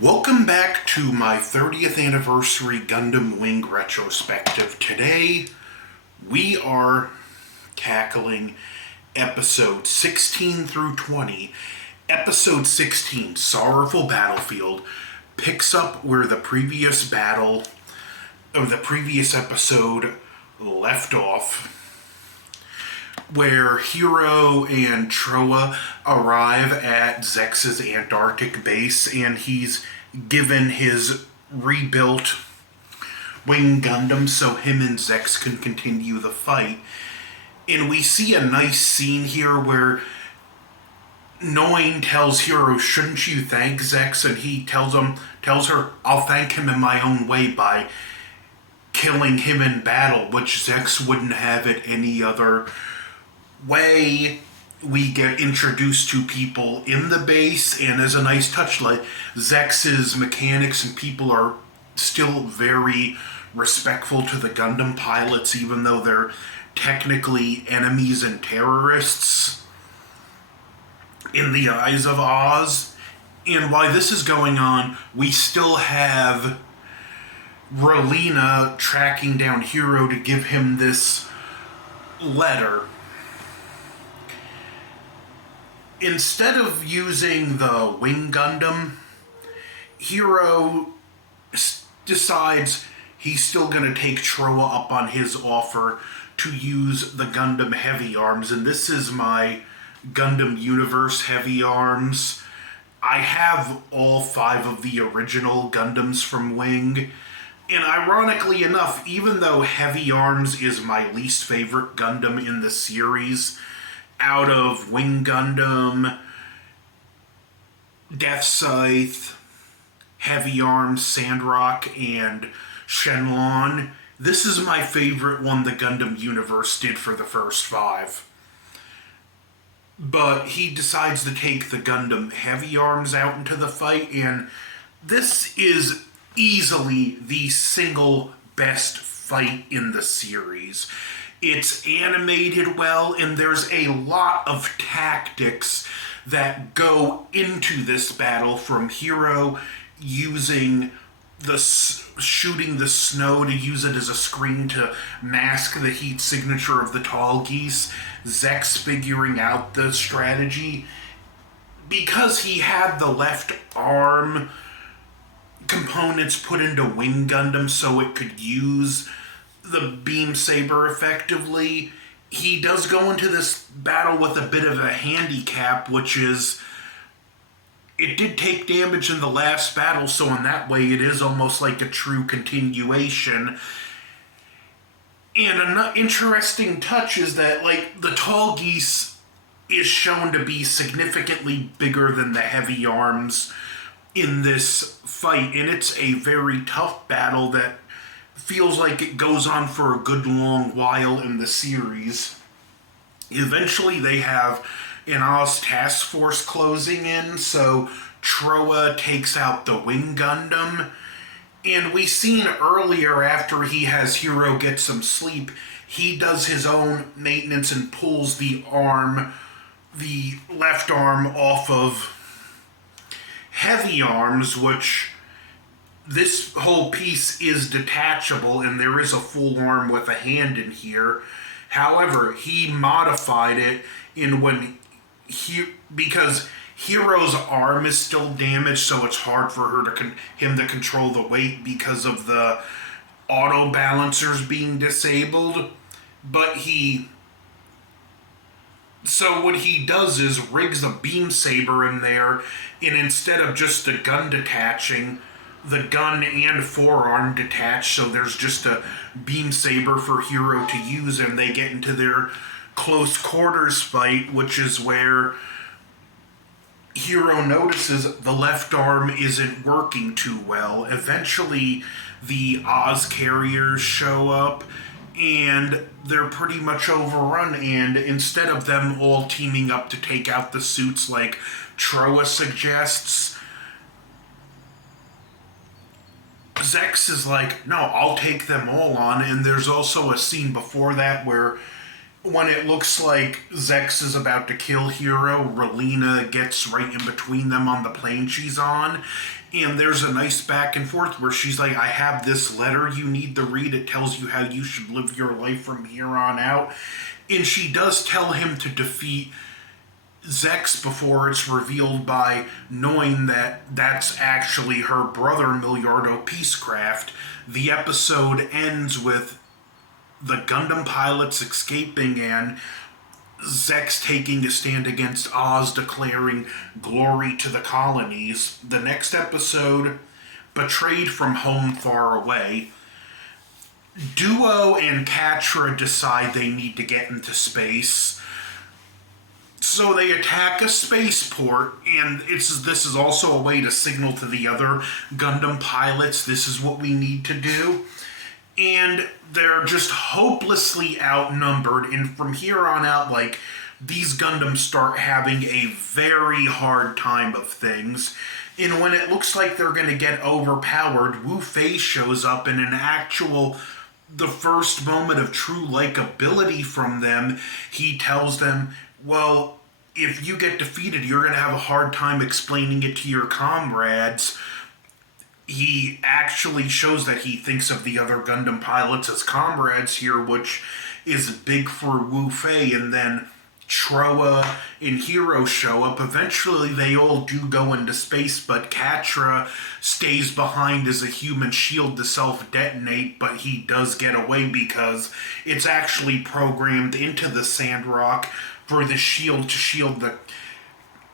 Welcome back to my 30th anniversary Gundam Wing retrospective. Today, we are tackling episode 16 through 20. Episode 16, Sorrowful Battlefield, picks up where the previous episode left off, where Hiro and Troa arrive at Zex's Antarctic base, and he's given his rebuilt Wing Gundam so him and Zex can continue the fight. And we see a nice scene here where Noin tells Hiro, "Shouldn't you thank Zex?" And he tells her, "I'll thank him in my own way by killing him in battle," which Zex wouldn't have it any other way. We get introduced to people in the base, and as a nice touch, like Zex's mechanics and people are still very respectful to the Gundam pilots, even though they're technically enemies and terrorists in the eyes of Oz. And while this is going on, we still have Relina tracking down Hiro to give him this letter. Instead of using the Wing Gundam, Hiro decides he's still going to take Troa up on his offer to use the Gundam Heavy Arms, and this is my Gundam Universe Heavy Arms. I have all 5 of the original Gundams from Wing, and ironically enough, even though Heavy Arms is my least favorite Gundam in the series, out of Wing Gundam, Death Scythe, Heavy Arms, Sandrock, and Shenlong, this is my favorite one the Gundam Universe did for the first 5. But he decides to take the Gundam Heavy Arms out into the fight, and this is easily the single best fight in the series. It's animated well, and there's a lot of tactics that go into this battle, from Hiro using shooting the snow to use it as a screen to mask the heat signature of the tall geese, Zex figuring out the strategy. Because he had the left arm components put into Wing Gundam so it could use the beam saber effectively, he does go into this battle with a bit of a handicap, which is it did take damage in the last battle, so in that way it is almost like a true continuation. And an interesting touch is that, like, the tall geese is shown to be significantly bigger than the heavy arms in this fight, and it's a very tough battle that feels like it goes on for a good long while in the series. Eventually they have an Oz task force closing in, so Troa takes out the Wing Gundam, and we seen earlier, after he has Hiro get some sleep, he does his own maintenance and pulls the left arm off of Heavy Arms, which this whole piece is detachable, and there is a full arm with a hand in here. However, he modified it because Hiro's arm is still damaged, so it's hard for him to control the weight because of the auto balancers being disabled. So what he does is rigs a beam saber in there, and instead of just the gun detaching, the gun and forearm detached, so there's just a beam saber for Hiro to use, and they get into their close quarters fight, which is where Hiro notices the left arm isn't working too well. Eventually, the Oz carriers show up, and they're pretty much overrun, and instead of them all teaming up to take out the suits like Troa suggests, Zex is like, "No, I'll take them all on." And there's also a scene before that where, when it looks like Zex is about to kill Hiro, Relina gets right in between them on the plane she's on, And there's a nice back and forth where she's like, I have this letter you need to read. It tells you how you should live your life from here on out. And she does tell him to defeat Zex before it's revealed by knowing that that's actually her brother, Miliardo Peacecraft. The episode ends with the Gundam pilots escaping and Zex taking a stand against Oz, declaring glory to the colonies. The next episode, Betrayed from Home Far Away. Duo and Catra decide they need to get into space. So they attack a spaceport, and this is also a way to signal to the other Gundam pilots, this is what we need to do. And they're just hopelessly outnumbered, and from here on out, like, these Gundams start having a very hard time of things. And when it looks like they're going to get overpowered, Wu Fei shows up in the first moment of true likability from them. He tells them, well, if you get defeated, you're going to have a hard time explaining it to your comrades. He actually shows that he thinks of the other Gundam pilots as comrades here, which is big for Wu Fei. And then Troa and Hero show up. Eventually, they all do go into space, but Catra stays behind as a human shield to self-detonate, but he does get away because it's actually programmed into the Sandrock for the shield to shield the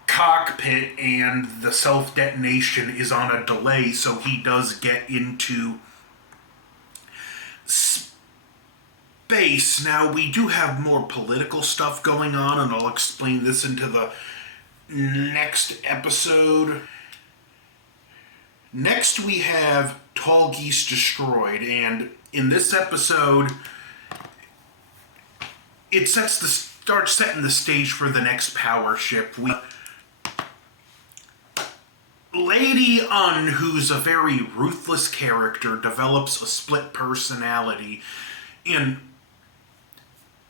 cockpit, and the self-detonation is on a delay, so he does get into space. Now, we do have more political stuff going on, and I'll explain this into the next episode. Next, we have Tall Geese Destroyed, and in this episode, it starts setting the stage for the next power ship. Lady Un, who's a very ruthless character, develops a split personality, and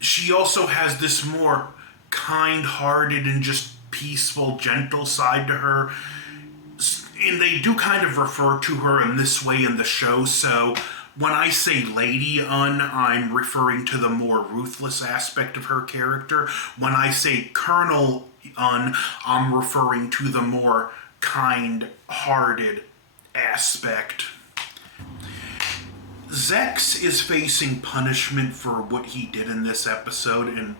she also has this more kind-hearted and just peaceful, gentle side to her. And they do kind of refer to her in this way in the show, so when I say Lady Un, I'm referring to the more ruthless aspect of her character. When I say Colonel Un, I'm referring to the more kind-hearted aspect. Zex is facing punishment for what he did in this episode, and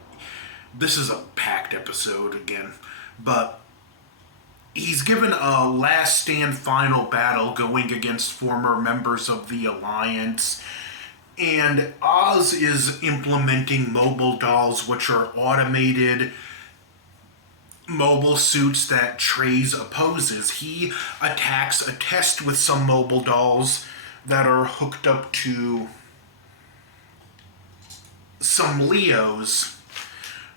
this is a packed episode again, but he's given a last stand final battle going against former members of the Alliance, and Oz is implementing mobile dolls, which are automated mobile suits that Treize opposes. He attacks a test with some mobile dolls that are hooked up to some Leos.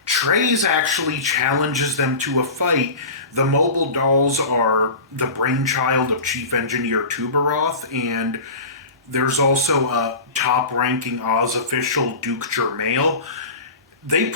Treize actually challenges them to a fight. The mobile dolls are the brainchild of Chief Engineer Tuberoth, and there's also a top-ranking Oz official, Duke Jermail. The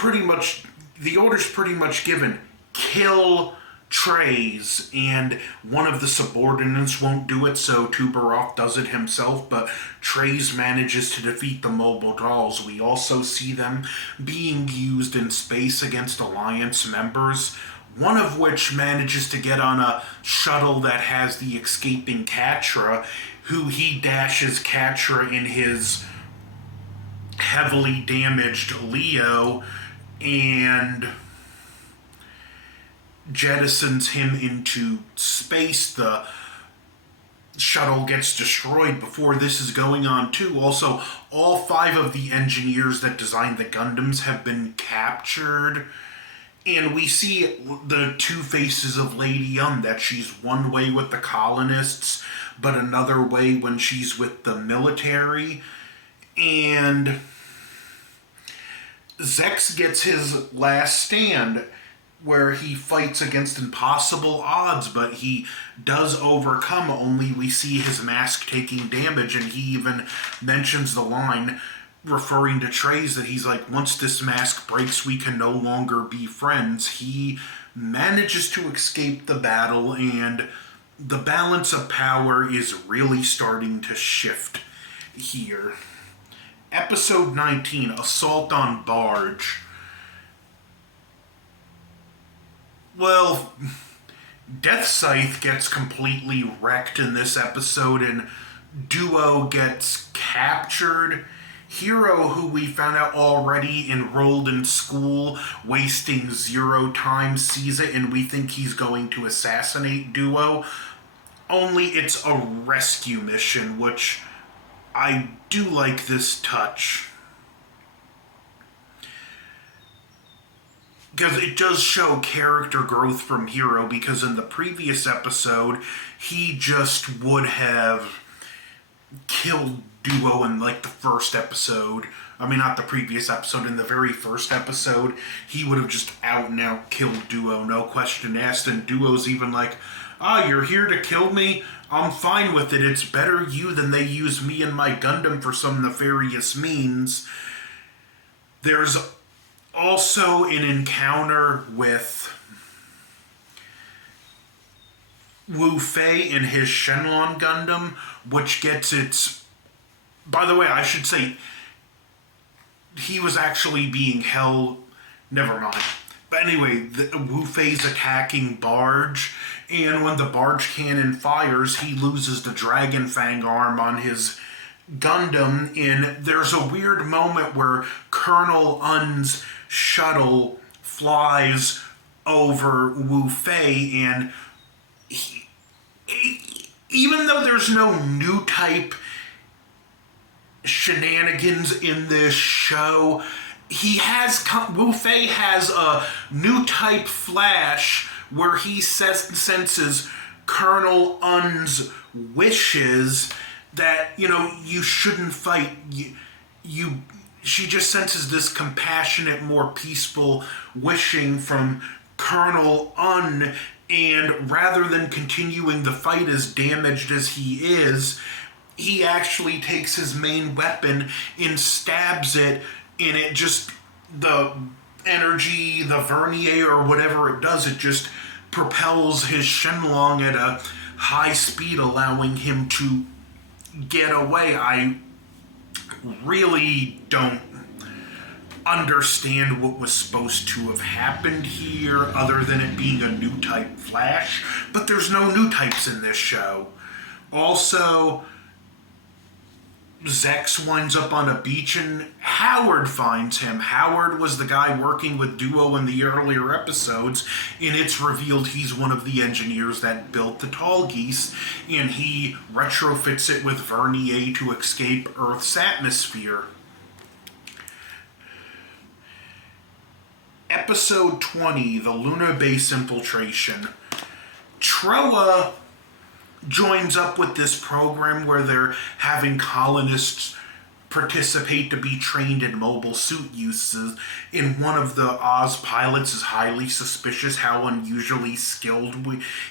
order's pretty much given, kill Treize, and one of the subordinates won't do it, so Tuberoth does it himself, but Treize manages to defeat the mobile dolls. We also see them being used in space against Alliance members, one of which manages to get on a shuttle that has the escaping Catra, who he dashes Catra in his heavily damaged Leo, and jettisons him into space. The shuttle gets destroyed before this is going on too. Also, all 5 of the engineers that designed the Gundams have been captured. And we see the two faces of Lady Un, that she's one way with the colonists, but another way when she's with the military. And Zex gets his last stand, where he fights against impossible odds, but he does overcome, only we see his mask taking damage, and he even mentions the line, referring to Treize, that he's like, once this mask breaks, we can no longer be friends. He manages to escape the battle, and the balance of power is really starting to shift here. Episode 19, Assault on Barge. Well, Death Scythe gets completely wrecked in this episode, and Duo gets captured. Hero, who we found out already enrolled in school, wasting 0 time, sees it, and we think he's going to assassinate Duo. Only it's a rescue mission, which I do like this touch. Because it does show character growth from Hero, because in the previous episode, he just would have killed Duo in like the first episode. I mean, not the previous episode, in the very first episode, he would have just out and out killed Duo, no question asked. And Duo's even like, you're here to kill me? I'm fine with it. It's better you than they use me and my Gundam for some nefarious means. There's also an encounter with Wu Fei in his Shenlong Gundam, which gets its... By the way, I should say, he was actually being held... Never mind. But anyway, Wu Fei's attacking Barge, and when the Barge cannon fires, he loses the Dragon Fang arm on his Gundam, and there's a weird moment where Colonel Un's shuttle flies over Wu Fei, and even though there's no new type shenanigans in this show, Wu Fei has a new type flash where he senses Colonel Un's wishes that, you shouldn't fight. She just senses this compassionate, more peaceful wishing from Colonel Un, and rather than continuing the fight as damaged as he is, he actually takes his main weapon and stabs it, and it just, the energy, the vernier or whatever it does, it just propels his Shenlong at a high speed, allowing him to get away. I really don't understand what was supposed to have happened here other than it being a new type flash, but there's no new types in this show. Also, Zex winds up on a beach and Howard finds him. Howard was the guy working with Duo in the earlier episodes, and it's revealed he's one of the engineers that built the Tall Geese, and he retrofits it with vernier to escape Earth's atmosphere. Episode 20, the Lunar Base Infiltration. Troa joins up with this program where they're having colonists participate to be trained in mobile suit uses, and one of the Oz pilots is highly suspicious how unusually skilled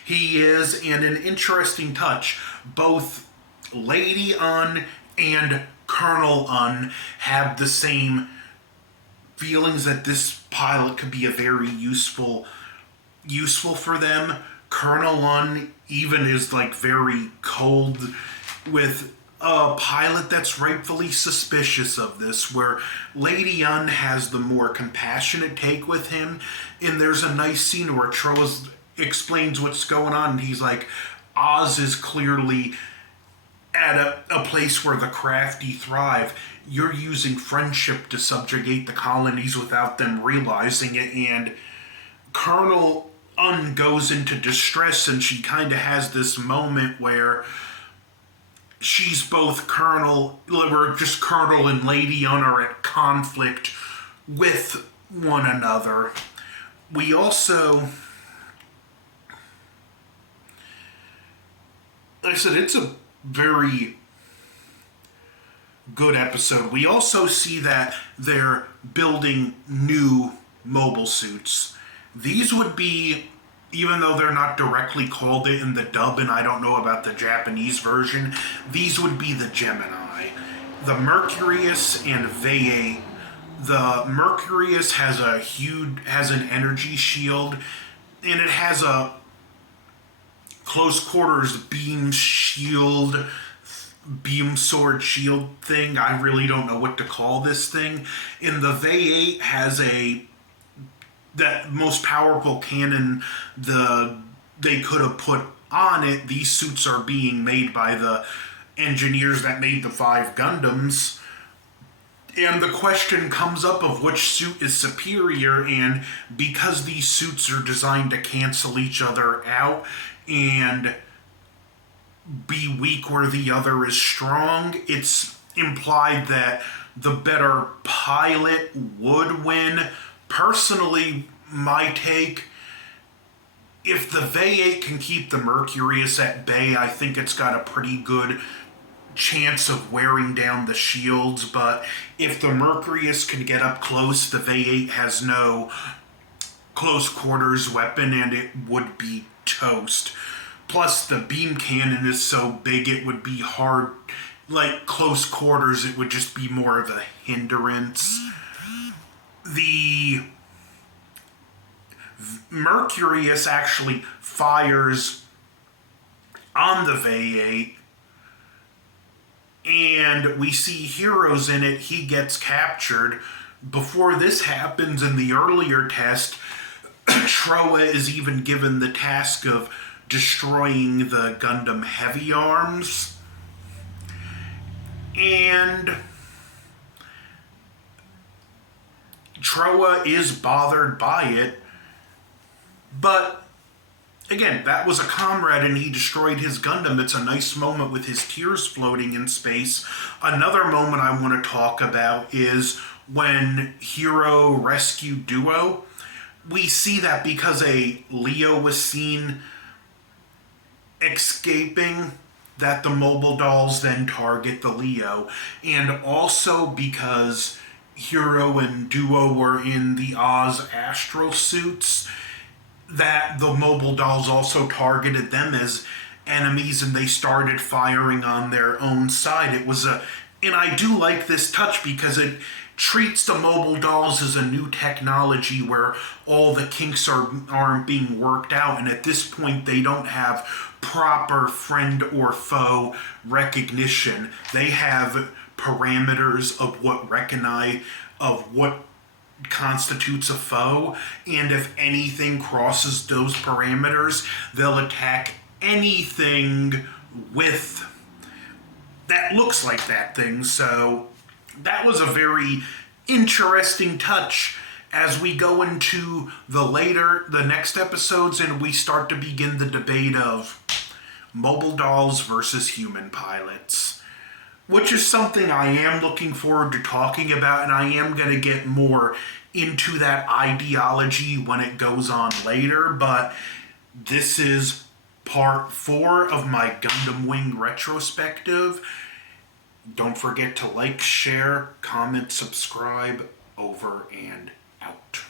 he is. And an interesting touch, both Lady Un and Colonel Un have the same feelings that this pilot could be a very useful for them. Colonel Un even is like very cold with a pilot that's rightfully suspicious of this, where Lady Un has the more compassionate take with him, and there's a nice scene where Troas explains what's going on, and he's like, Oz is clearly at a place where the crafty thrive. You're using friendship to subjugate the colonies without them realizing it. And Colonel Un goes into distress, and she kind of has this moment where she's both Colonel and Lady Un are at conflict with one another. We also, like I said, it's a very good episode. We also see that they're building new mobile suits. These would be, even though they're not directly called it in the dub, and I don't know about the Japanese version, these would be the Gemini. The Mercurius and Veye. The Mercurius has an energy shield, and it has a close quarters beam sword shield thing. I really don't know what to call this thing. In the V8 has that most powerful cannon they could have put on it. These suits are being made by the engineers that made the 5 Gundams. And the question comes up of which suit is superior, and because these suits are designed to cancel each other out and be weak where the other is strong, it's implied that the better pilot would win. Personally, my take, if the V8 can keep the Mercurius at bay, I think it's got a pretty good chance of wearing down the shields. But if the Mercurius can get up close, the V8 has no close quarters weapon and it would be toast. Plus, the beam cannon is so big it would be hard. Like, close quarters, it would just be more of a hindrance. The Mercurius actually fires on the V8, and we see Heroes in it. He gets captured. Before this happens, in the earlier test, Troa is even given the task of destroying the Gundam Heavy Arms. And Troa is bothered by it. But again, that was a comrade and he destroyed his Gundam. It's a nice moment with his tears floating in space. Another moment I want to talk about is when Hero rescued Duo. We see that because a Leo was seen escaping, that the mobile dolls then target the Leo. And also because Hero and Duo were in the Oz Astral suits, that the mobile dolls also targeted them as enemies and they started firing on their own side. And I do like this touch because it treats the mobile dolls as a new technology where all the kinks aren't being worked out, and at this point they don't have proper friend or foe recognition. They have parameters of what constitutes a foe, and if anything crosses those parameters, they'll attack anything with that looks like that thing. So that was a very interesting touch as we go into the next episodes and we start to begin the debate of mobile dolls versus human pilots, which is something I am looking forward to talking about, and I am going to get more into that ideology when it goes on later. But this is part 4 of my Gundam Wing retrospective. Don't forget to like, share, comment, subscribe. Over and out.